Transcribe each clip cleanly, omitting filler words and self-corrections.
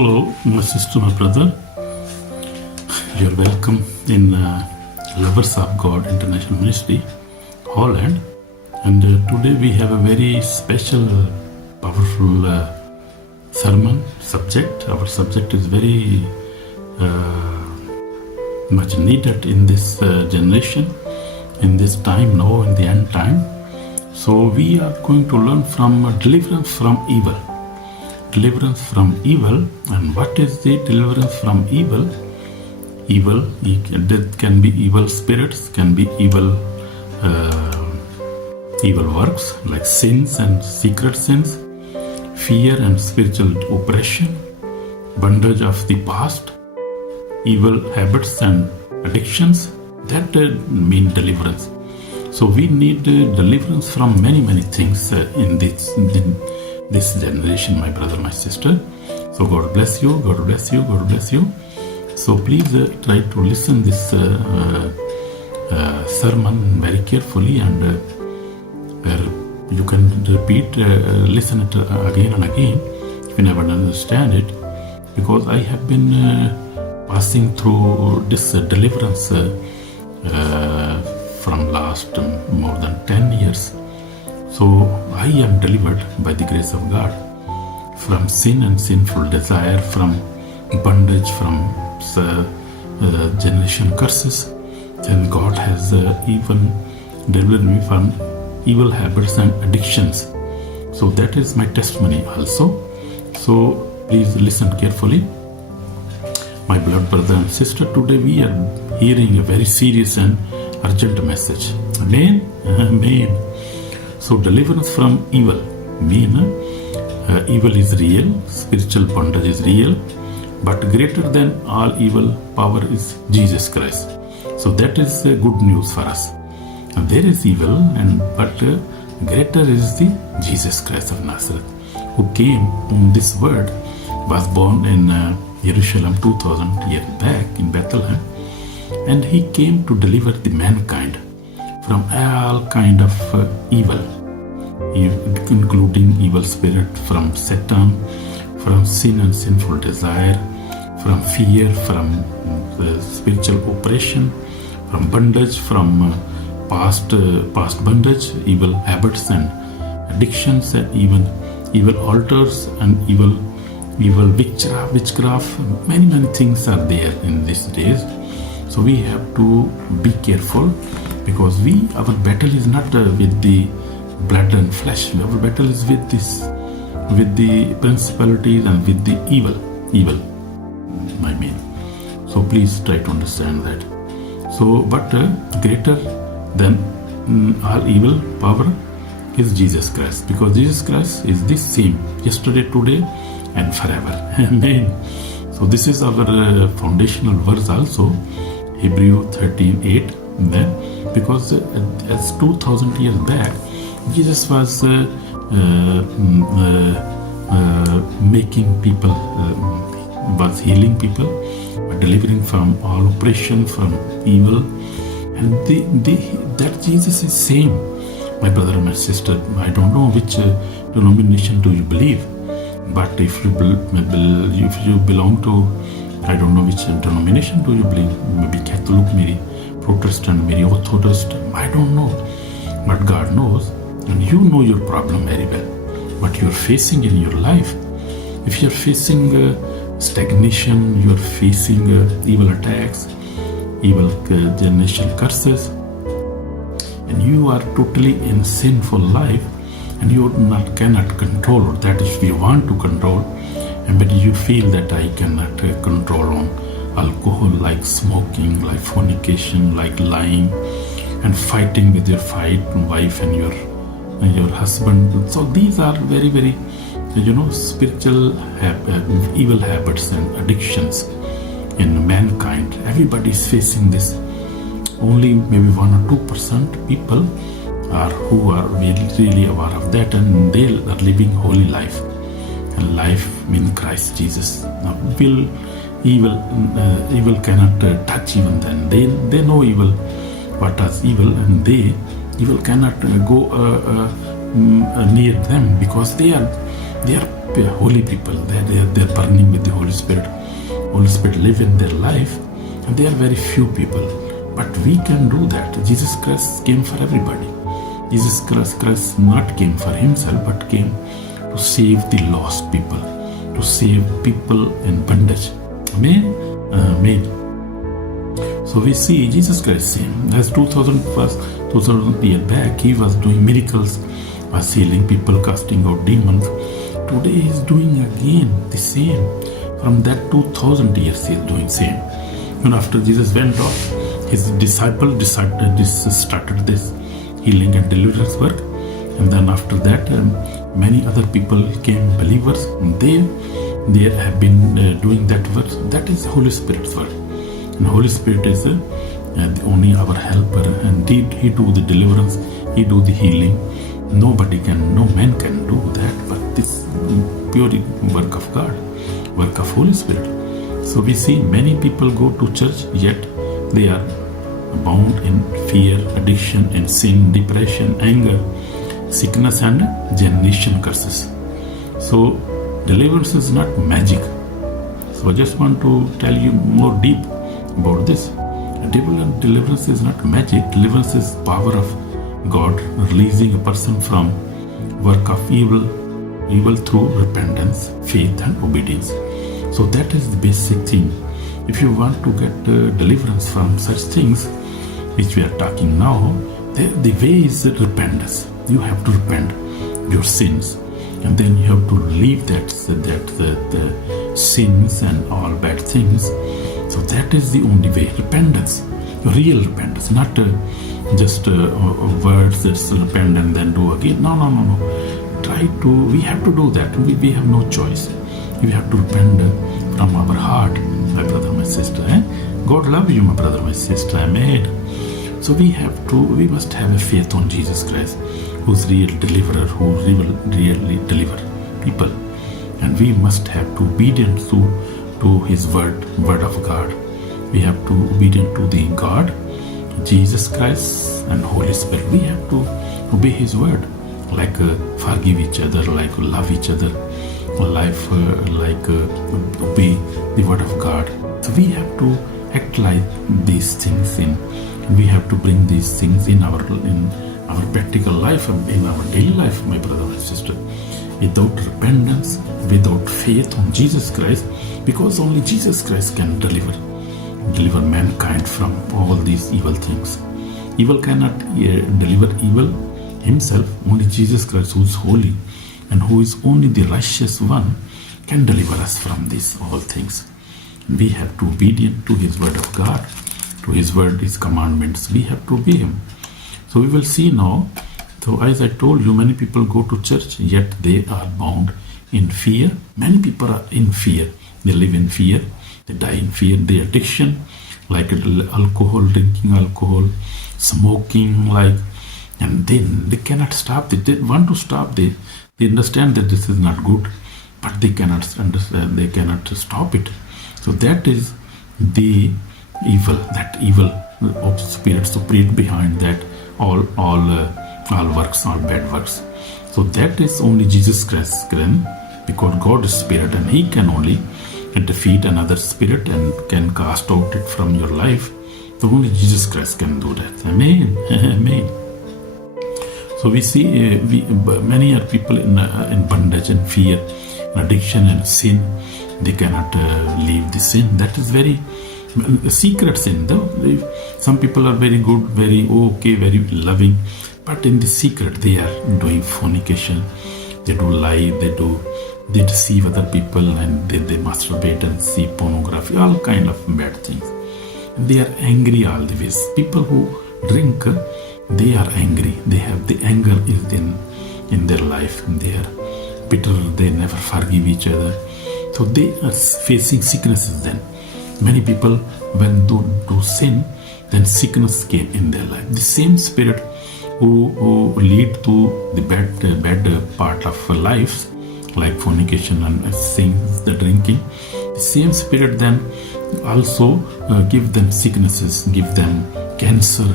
Hello, my sister, my brother. You're welcome in Lovers of God International Ministry, Holland. And today we have a very special, powerful sermon subject. Our subject is very much needed in this generation, in this time now, in the end time. So we are going to learn from deliverance from evil. Deliverance from evil. And what is the deliverance from evil? Evil, that can be evil spirits, can be evil works like sins and secret sins, fear and spiritual oppression, bondage of the past, evil habits and addictions. That mean deliverance. So we need deliverance from many things in this generation, my brother, my sister. So God bless you, God bless you, God bless you. So please try to listen this sermon very carefully, and you can repeat, listen it again and again if you never understand it, because I have been passing through this deliverance from last more than 10 years. So I am delivered by the grace of God from sin and sinful desire, from bondage, from generation curses. And God has even delivered me from evil habits and addictions. So that is my testimony also. So please listen carefully. My beloved brother and sister, today we are hearing a very serious and urgent message. Amen? Amen. So deliverance from evil mean evil is real, spiritual bondage is real, but greater than all evil power is Jesus Christ. So that is good news for us. And there is evil, but greater is the Jesus Christ of Nazareth, who came on this world, was born in Jerusalem 2000 years back in Bethlehem, and he came to deliver the mankind from all kind of evil, including evil spirit, from Satan, from sin and sinful desire, from fear, from spiritual oppression, from bondage, from past bondage, evil habits and addictions, and even evil altars and evil witchcraft. Many things are there in these days. So we have to be careful, because our battle is not with the blood and flesh. Our battle is with the principalities and with the evil, I mean. So please try to understand that. So, but greater than all evil power is Jesus Christ, because Jesus Christ is the same yesterday, today, and forever. Amen. So this is our foundational verse also, Hebrew 13:8. Then, because as 2000 years back, Jesus was making people, was healing people, delivering from all oppression, from evil, and that Jesus is same. My brother and my sister, I don't know which denomination do you believe, but if you belong to, I don't know which denomination do you believe, maybe Catholic, maybe Protestant, maybe Orthodox, I don't know, but God knows, and you know your problem very well, what you're facing in your life. If you're facing stagnation, you're facing evil attacks, evil generation curses, and you are totally in sinful life, and you cannot control, or that if you want to control, but you feel that I cannot control on alcohol, like smoking, like fornication, like lying, and fighting with your wife and your husband. So these are very spiritual evil habits and addictions in mankind. Everybody is facing this. Only maybe 1 or 2% people who are really aware of that, and they are living holy life, and life in Christ Jesus. Now, evil cannot touch even then. They know evil, what is evil, and evil cannot go near them, because they are holy people. They're burning with the Holy Spirit. Holy Spirit live in their life, and they are very few people. But we can do that. Jesus Christ came for everybody. Jesus Christ not came for himself, but came to save the lost people, to save people in bondage. Amen? Amen. So we see Jesus Christ same. As 2000 years back, he was doing miracles, was healing people, casting out demons. Today he is doing again the same. From that 2000 years he is doing same. And after Jesus went off, his disciple started this healing and deliverance work. And then after that, many other people became believers. And they have been doing that work. That is Holy Spirit's work. And Holy Spirit is only our helper. And he do the deliverance, he do the healing. No man can do that. But this pure work of God, work of Holy Spirit. So we see many people go to church, yet they are bound in fear, addiction, and sin, depression, anger, sickness, and generation curses. So deliverance is not magic. So I just want to tell you more deep about this. Deliverance is not magic. Deliverance is power of God releasing a person from work of evil through repentance, faith, and obedience. So that is the basic thing. If you want to get deliverance from such things which we are talking now, the way is repentance. You have to repent your sins, and then you have to leave the sins and all bad things. So that is the only way. Repentance, real repentance, not just words that's repent and then do again. No. We have to do that. We have no choice. We have to repent from our heart, my brother, my sister. God love you, my brother, my sister. Amen. So we must have a faith on Jesus Christ, who's real deliverer, who will really deliver people. And we must have to obedient to his word of God. We have to obedient to the God, Jesus Christ, and Holy Spirit. We have to obey his word, like forgive each other, like love each other, obey the word of God. So we have to act like these things we have to bring these things in our practical life, in our daily life, my brother, my sister. Without repentance, without faith on Jesus Christ, because only Jesus Christ can deliver mankind from all these evil things. Evil cannot deliver evil himself. Only Jesus Christ, who is holy and who is only the righteous one, can deliver us from these all things. We have to be obedient to his word of God, to his word, his commandments. We have to obey him. So we will see now. So as I told you, many people go to church, yet they are bound in fear. Many people are in fear. They live in fear. They die in fear. The addiction, like alcohol, drinking alcohol, smoking, and then they cannot stop. They want to stop. They understand that this is not good, but they cannot understand. They cannot stop it. So that is the evil. That evil of spirits operate behind that all works, all bad works. So that is only Jesus Christ can, because God is spirit, and he can only defeat another spirit and can cast out it from your life. So only Jesus Christ can do that. Amen. Amen. So we see many are people in bondage and fear, and addiction and sin. They cannot leave the sin. That is very secret sin. Though some people are very good, very okay, very loving, but in the secret they are doing fornication. They do lie. They deceive other people, and they masturbate and see pornography, all kind of bad things. They are angry all the ways. People who drink, they are angry. They have the anger is in their life. They are bitter. They never forgive each other. So they are facing sicknesses then. Many people, when they do sin, then sickness came in their life. The same spirit who lead to the bad part of life, like fornication and things, the drinking, the same spirit then also give them sicknesses, give them cancer,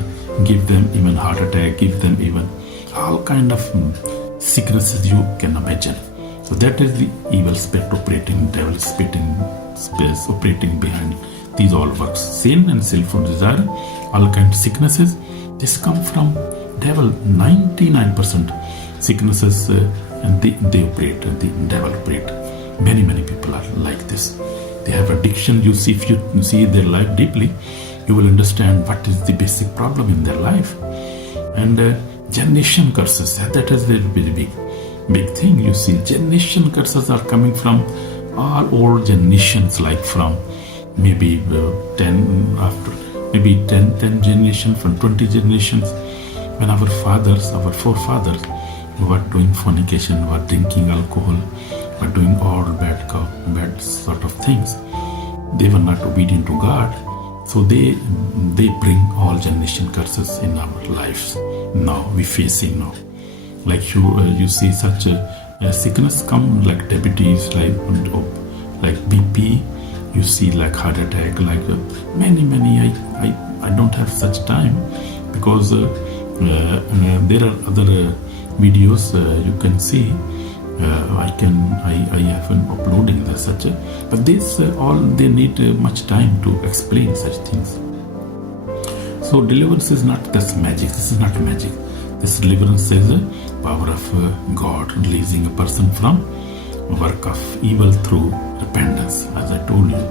give them even heart attack, give them even all kind of sicknesses you can imagine. So that is the evil spirit operating, devil spirit in space operating behind these all works. Sin and sinful desire, all kinds of sicknesses, this come from devil. 99% sicknesses and they operate, the devil operate. Many people are like this. They have addiction. You see, if you see their life deeply, you will understand what is the basic problem in their life. And generation curses, that is very big thing. You see, generation curses are coming from all old generations, like from maybe 10 generations, from 20 generations, when our forefathers were doing fornication, were drinking alcohol, were doing all bad sort of things. They were not obedient to God. So they bring all generation curses in our lives. Now we're facing now. Like you see such a sickness come, like diabetes, like BP. You see like heart attack, like many. I don't have such time because there are other videos you can see. I have been uploading such but this all they need much time to explain such things. So deliverance is not just magic. This is not magic. This deliverance is the power of God releasing a person from work of evil through repentance, as I told you,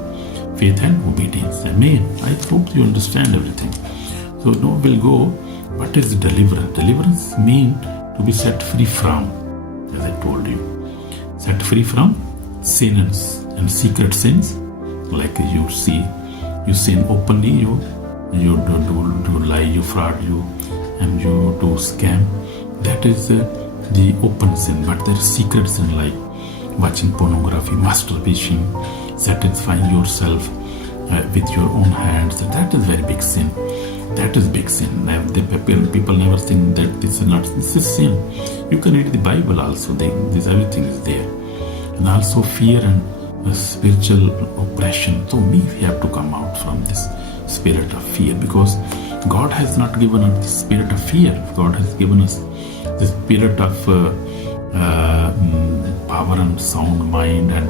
faith and obedience. Amen. I hope you understand everything. So now we'll go. What is deliverance? Deliverance means to be set free from, as I told you, set free from sin and secret sins. Like you see, you sin openly, you do lie, you fraud, and you do scam. That is the open sin. But there is secret sin, like watching pornography, masturbation, satisfying yourself with your own hands. That is very big sin. That is big sin. People never think that this is sin. You can read the Bible also. This everything is there. And also fear and spiritual oppression. So we have to come out from this spirit of fear, because God has not given us the spirit of fear. God has given us the spirit of power and sound mind and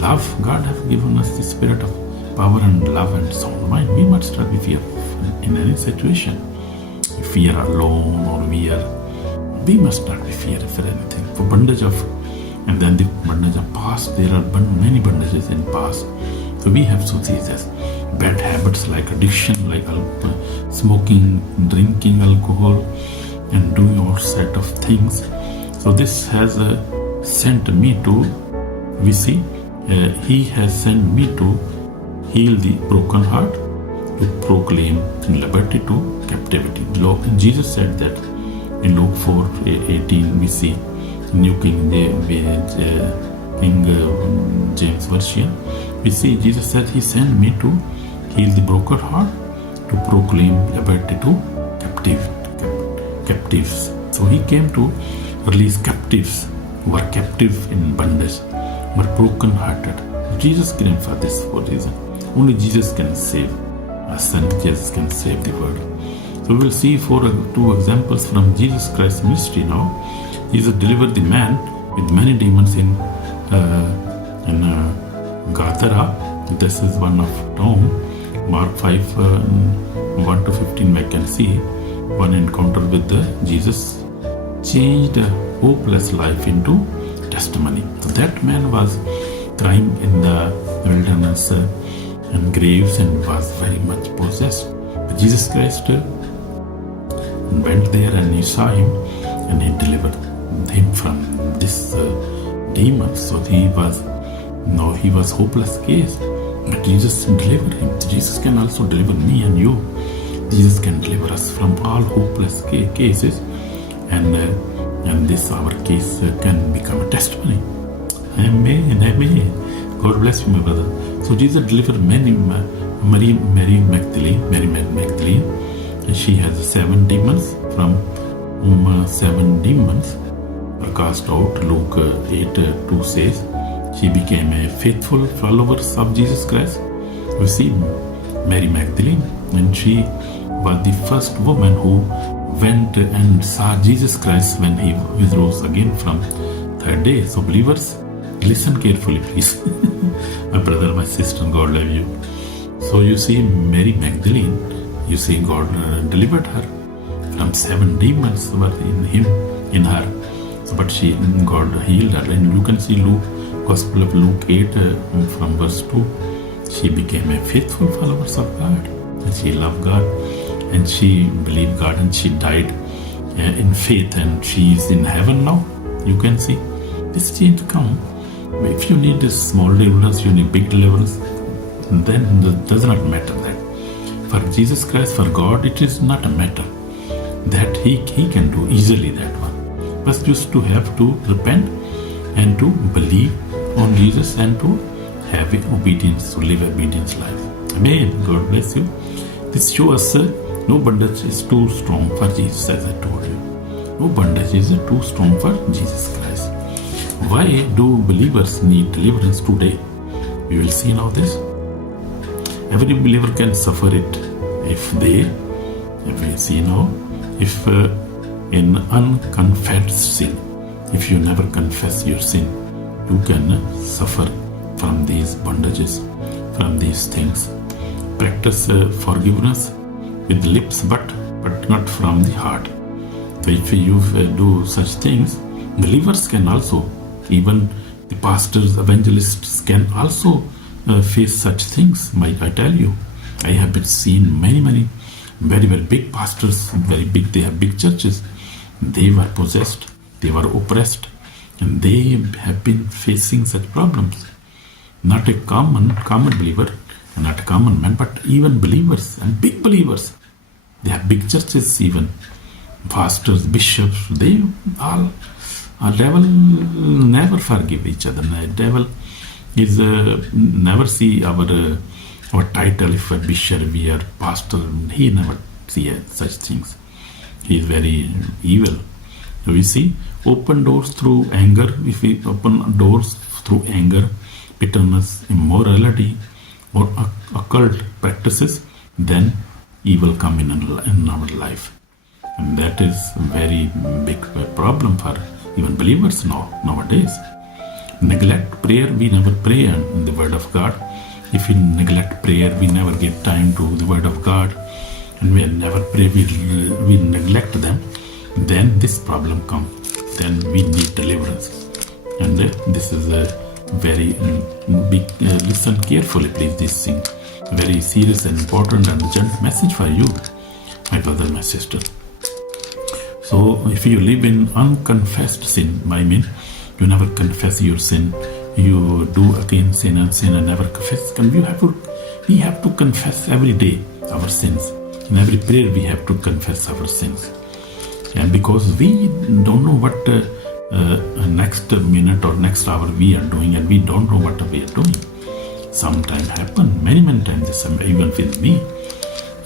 love. God has given us the spirit of power and love and sound mind. We must not be fearful in any situation. If we are alone or we must not be fear for anything. For bondage of, and then the bondage of past, there are many bondages in past. So we have to see this bad habits like addiction, like smoking, drinking alcohol, and doing all set of things. So this has sent me to, we see, he has sent me to heal the broken heart, to proclaim liberty to captivity. Jesus said that in Luke 4:18 we see New King James Version. We see Jesus said he sent me to heal the broken heart, to proclaim liberty to captives. So he came to release captives who are captive in bondage, were broken hearted. Jesus came for this reason. Only Jesus can save us, and Jesus can save the world. So we will see two examples from Jesus Christ's ministry now. Jesus delivered the man with many demons in Gadara. This is one of town. Mark 5, 1 to 15 we can see one encounter with Jesus changed a hopeless life into testimony. So that man was crying in the wilderness and graves and was very much possessed. But Jesus Christ went there and he saw him and he delivered him from this demon. So he was hopeless case, but Jesus delivered him. Jesus can also deliver me and you. Jesus can deliver us from all hopeless cases, and this our case can become a testimony. Amen. Amen. God bless you, my brother. So Jesus delivered Mary Magdalene, and she has 7 demons, from whom 7 demons were cast out. Luke 8:2 says she became a faithful follower of Jesus Christ. You see, Mary Magdalene, and she was the first woman who went and saw Jesus Christ when he rose again from third day. So believers, listen carefully, please. My brother, my sister, God love you. So you see, Mary Magdalene, you see, God delivered her from 7 demons were in her. So, but God healed her. And you can see Gospel of Luke 8 from verse 2. She became a faithful follower of God. And she loved God. And she believed God. And she died in faith. And she is in heaven now. You can see this change come. If you need a small deliverance, you need big deliverance, then it does not matter that. For Jesus Christ, for God, it is not a matter that He can do easily that one. But just to have to repent and to believe on Jesus and to have obedience, to live obedience life. Amen. God bless you. This shows us no bondage is too strong for Jesus, as I told you. No bondage is too strong for Jesus Christ. Why do believers need deliverance today? We will see now this. Every believer can suffer it if we see now, if in unconfessed sin, if you never confess your sin, you can suffer from these bondages, from these things. Practice forgiveness with lips, but not from the heart. So if you do such things, believers can also, even the pastors, evangelists can also face such things. I tell you, I have been seen many very big pastors, very big, they have big churches. They were possessed, they were oppressed, and they have been facing such problems. Not a common believer, not a common man, but even believers and big believers. They have big churches, even pastors, bishops, they all. Devil never forgive each other. The devil is never see our title. If a bishop, we are pastor, he never see such things. He is very evil. So we see open doors through anger. If we open doors through anger, bitterness, immorality, or occult practices, then evil come in our life, and that is a very big problem for even believers nowadays. Neglect prayer, we never pray in the Word of God. If we neglect prayer, we never give time to the Word of God, and we never pray, we neglect them, then this problem comes. Then we need deliverance. And this is a very big, listen carefully please, this thing. Very serious and important and urgent message for you, my brother, my sister. So if you live in unconfessed sin, I mean, you never confess your sin, you do again sin and never confess. We have to confess every day our sins. In every prayer we have to confess our sins. And because we don't know what next minute or next hour we are doing, and we don't know what we are doing. Sometimes happen, many times, even with me.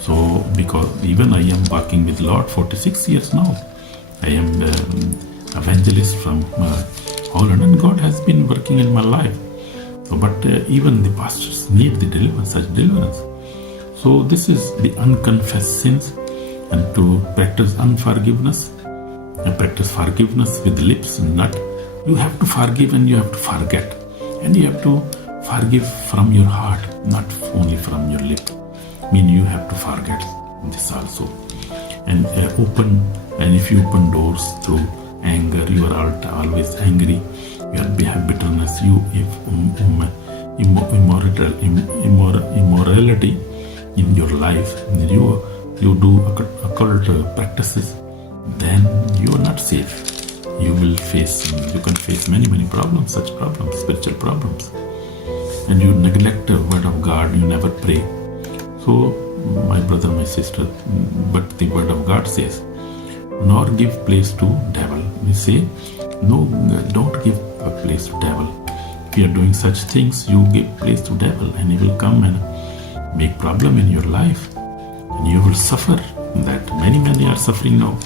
So because even I am working with Lord 46 years now. I am evangelist from Holland, and God has been working in my life. So, but even the pastors need the deliverance, such deliverance. So this is the unconfessed sins, and to practice unforgiveness, and practice forgiveness with lips and not. You have to forgive and you have to forget, and you have to forgive from your heart, not only from your lip. I mean, you have to forget this also. And if you open doors through anger, you are always angry, you have bitterness, you have immorality in your life, you do occult practices, then you are not safe. You can face many problems, such problems, spiritual problems. And you neglect the Word of God, you never pray. So, my brother, my sister, but the Word of God says, nor give place to devil. We say, no, don't give a place to devil. If you are doing such things, you give place to devil, and he will come and make problem in your life, and you will suffer. That many are suffering now.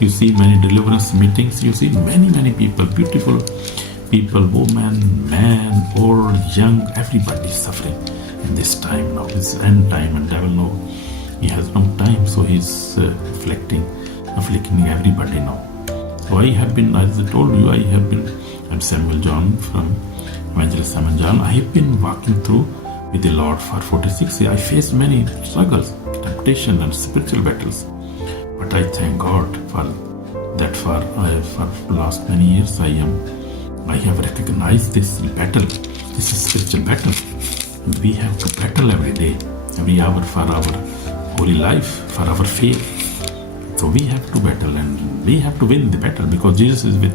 You see many deliverance meetings. You see many people, beautiful people, woman, man, old, young, everybody is suffering in this time now. This end time, and devil know he has no time, so he's afflicting everybody now. So I have been, as I told you, I have been I'm Samuel John from Evangelist Samuel John. I have been walking through with the Lord for 46 years. I faced many struggles, temptation and spiritual battles. But I thank God for that. For last many years I have recognized this battle. This is spiritual battle. We have to battle every day, every hour for our holy life, for our faith. So we have to battle and we have to win the battle because Jesus is with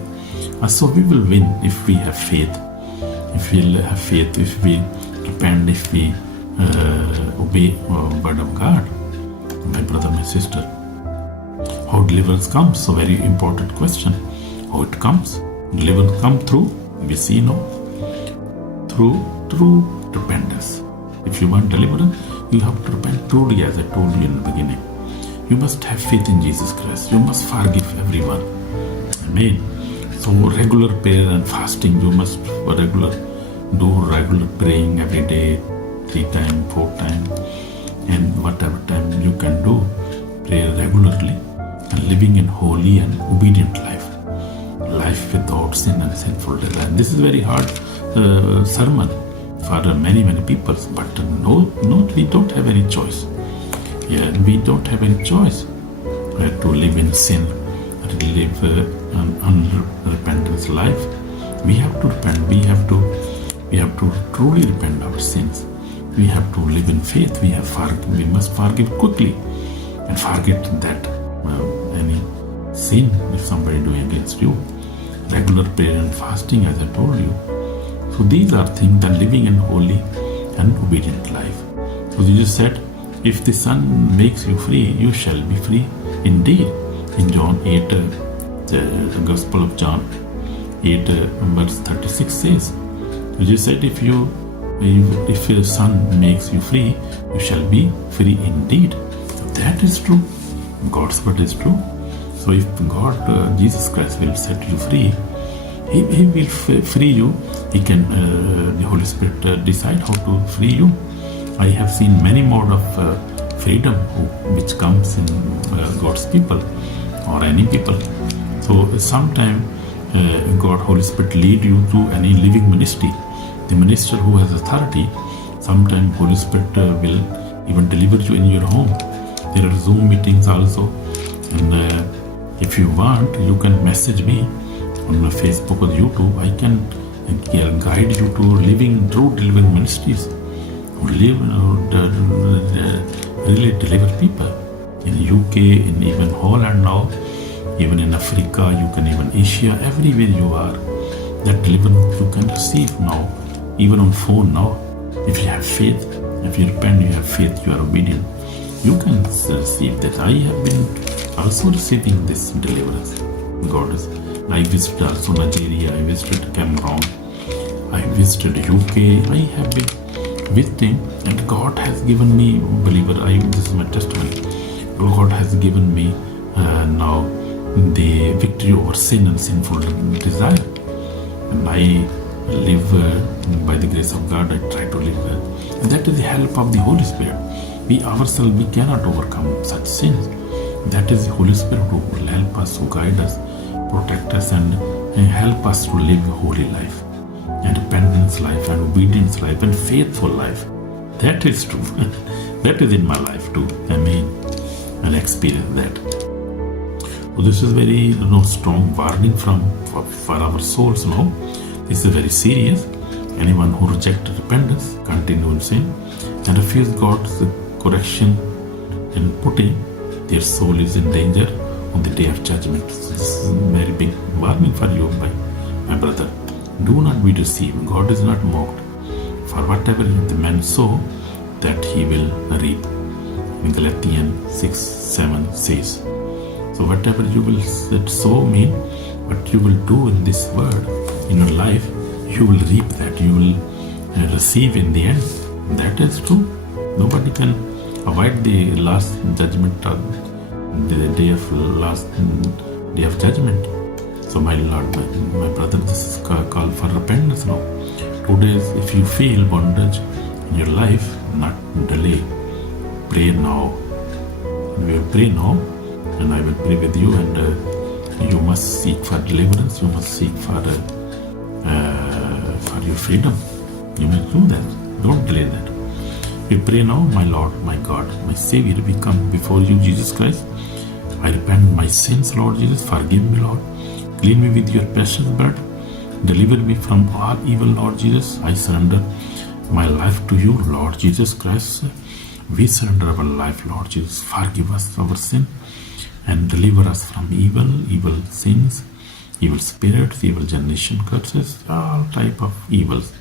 us. So we will win if we have faith. If we have faith, if we repent, if we obey the word of God. My brother, my sister, how deliverance comes? So very important question. How it comes? Deliverance come through, we see now, through repentance. If you want deliverance, you have to repent truly, as I told you in the beginning. You must have faith in Jesus Christ. You must forgive everyone. Amen. So regular prayer and fasting, you must do regular praying every day, 3 times, 4 times, and whatever time you can do, pray regularly and living in holy and obedient life without sin and sinful desire. This is very hard sermon for many people, but no, we don't have any choice. Yeah, we don't have any choice to live in sin, to live an unrepentant life. We have to repent. We have to truly repent our sins. We have to live in faith. We must forgive quickly and forget that any sin if somebody doing against you. Regular prayer and fasting, as I told you. So these are things that living in holy and obedient life. So Jesus said, if the Son makes you free, you shall be free indeed. In John 8, the Gospel of John 8, verse 36 says, Jesus said, if your Son makes you free, you shall be free indeed. So that is true. God's word is true. So if God, Jesus Christ will set you free, He will free you. He can, the Holy Spirit decide how to free you. I have seen many mode of freedom which comes in God's people or any people. So sometime God, Holy Spirit lead you to any living ministry. The minister who has authority, sometime Holy Spirit will even deliver you in your home. There are Zoom meetings also. And if you want, you can message me on Facebook or YouTube. I can guide you to true living ministries who really deliver people in UK, in even Holland now, even in Africa, you can even Asia, everywhere you are. That deliverance you can receive now, even on phone now. If you have faith, if you repent, you have faith, you are obedient, you can receive that. I have been also receiving this deliverance. God is. I visited also Nigeria, I visited Cameroon, I visited UK, I have been visiting, and God has given me, believer, this is my testimony, God has given me now the victory over sin and sinful desire. And I live by the grace of God, I try to live well. And that is the help of the Holy Spirit. We ourselves, we cannot overcome such sins. That is the Holy Spirit who will help us, who guide us, protect us, and help us to live a holy life, and repentance life, and obedience life, and faithful life. That is true. That is in my life too. Amen. And experience that. So this is very strong warning for our souls now. This is very serious. Anyone who rejects repentance, continue in sin, and refuse God's correction and putting, their soul is in danger on the day of judgment. So this is a very big warning for you, my brother. Do not be deceived. God is not mocked. For whatever the man sow, that he will reap. In Galatians 6:7 says. So whatever you will sow mean, what you will do in this word, in your life, you will reap that. You will receive in the end. That is true. Nobody can avoid the last judgment or the last day of judgment. So my Lord, my brother, this is called for repentance now. Today, if you feel bondage in your life, not delay. Pray now. We will pray now, and I will pray with you. And you must seek for deliverance. You must seek for your freedom. You may do that. Don't delay that. We pray now, my Lord, my God, my Savior, we come before you, Jesus Christ. I repent my sins, Lord Jesus. Forgive me, Lord. Clean me with your precious blood. Deliver me from all evil, Lord Jesus. I surrender my life to you, Lord Jesus Christ. We surrender our life, Lord Jesus. Forgive us our sin and deliver us from evil sins, evil spirits, evil generation curses, all type of evils.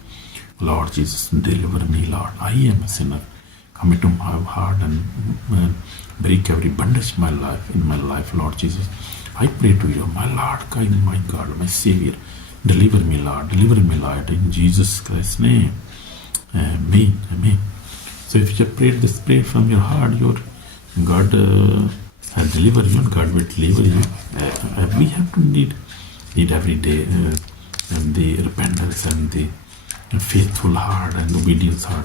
Lord Jesus, deliver me, Lord. I am a sinner. Come into my heart and break every bondage in my life, Lord Jesus. I pray to you, my Lord, my God, my Savior. Deliver me, Lord. Deliver me, Lord. In Jesus Christ's name. Amen. Amen. So if you prayed this prayer from your heart, God will deliver you and God will deliver you. We have to need every day and the repentance and the faithful heart and obedience heart.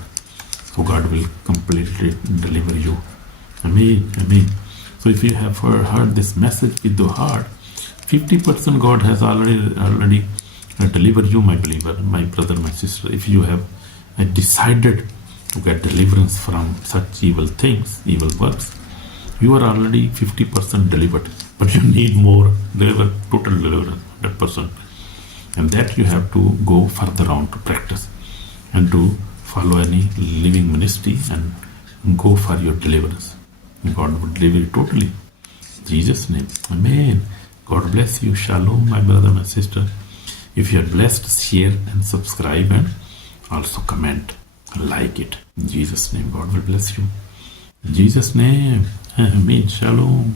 So God will completely deliver you. Amen. Amen. So if you have heard this message with the heart, 50% God has already delivered you, my believer, my brother, my sister. If you have decided to get deliverance from such evil things, evil works, you are already 50% delivered. But you need more total deliverance, 100%. And that you have to go further on to practice and to follow any living ministry and go for your deliverance. God will deliver you totally. In Jesus' name. Amen. God bless you. Shalom, my brother, my sister. If you are blessed, share and subscribe and also comment and like it. In Jesus' name, God will bless you. In Jesus' name. Amen. Shalom.